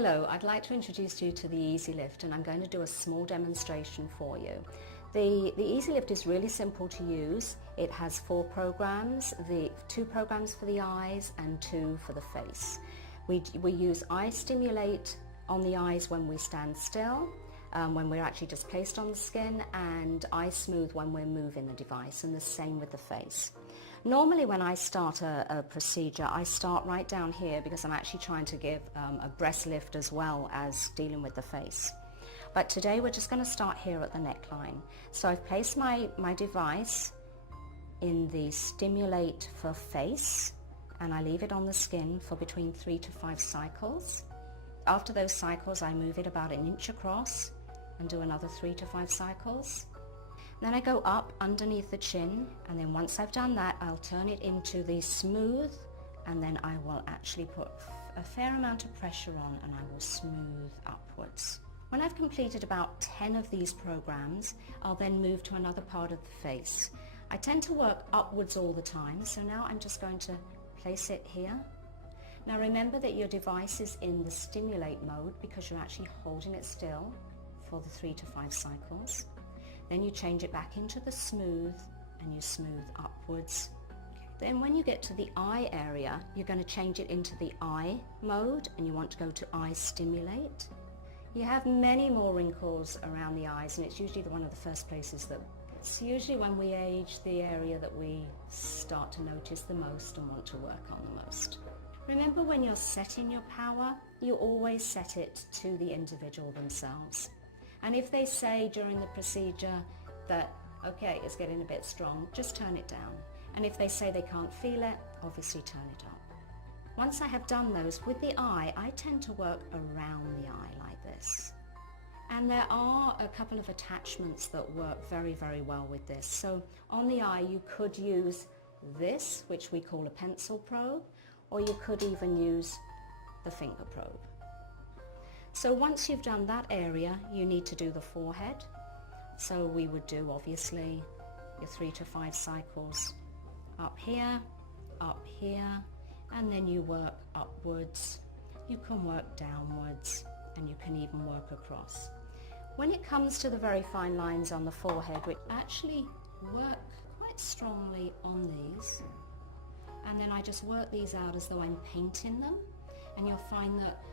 Hello, I'd like to introduce you to the Ezzi lift, and I'm going to do a small demonstration for you. The Ezzi lift is really simple to use. It has 4 programs, 2 programs for the eyes and 2 for the face. We use eye stimulate on the eyes when we stand still, when we're actually just placed on the skin, and eye smooth when we're moving the device, and the same with the face. Normally when I start a procedure, I start right down here because I'm actually trying to give a breast lift as well as dealing with the face. But today we're just going to start here at the neckline. So I've placed my device in the stimulate for face, and I leave it on the skin for between 3 to 5 cycles. After those cycles, I move it about 1 inch across and do another 3 to 5 cycles. Then I go up underneath the chin, and then once I've done that, I'll turn it into the smooth, and then I will actually put a fair amount of pressure on, and I will smooth upwards. When I've completed about 10 of these programs, I'll then move to another part of the face. I tend to work upwards all the time, so now I'm just going to place it here. Now remember that your device is in the stimulate mode because you're actually holding it still for the 3 to 5 cycles. Then you change it back into the smooth, and you smooth upwards. Then when you get to the eye area, you're going to change it into the eye mode, and you want to go to eye stimulate. You have many more wrinkles around the eyes, and it's usually one of the first places that it's usually when we age the area that we start to notice the most and want to work on the most. Remember, when you're setting your power, you always set it to the individual themselves. And if they say during the procedure that, okay, it's getting a bit strong, just turn it down. And if they say they can't feel it, obviously turn it up. Once I have done those, with the eye, I tend to work around the eye like this. And there are a couple of attachments that work very, very well with this. So on the eye, you could use this, which we call a pencil probe, or you could even use the finger probe. So once you've done that area, you need to do the forehead. So we would do, obviously, your 3 to 5 cycles up here, and then you work upwards. You can work downwards, and you can even work across. When it comes to the very fine lines on the forehead, which actually work quite strongly on these, and then I just work these out as though I'm painting them, and you'll find that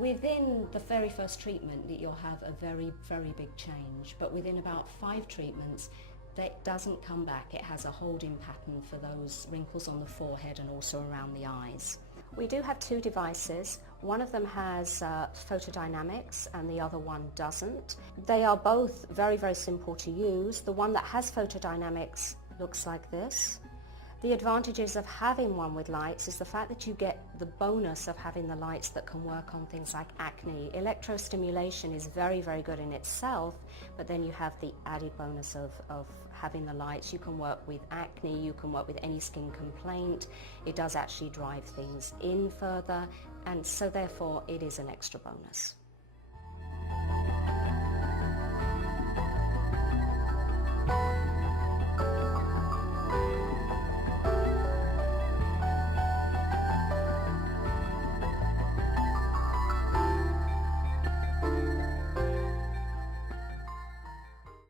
within the very first treatment that you'll have a very, very big change, but within about 5 treatments that doesn't come back. It has a holding pattern for those wrinkles on the forehead and also around the eyes. We do have 2 devices. One of them has photodynamics and the other one doesn't. They are both very, very simple to use. The one that has photodynamics looks like this. The advantages of having one with lights is the fact that you get the bonus of having the lights that can work on things like acne. Electrostimulation is very, very good in itself, but then you have the added bonus of having the lights. You can work with acne, you can work with any skin complaint. It does actually drive things in further, and so therefore it is an extra bonus.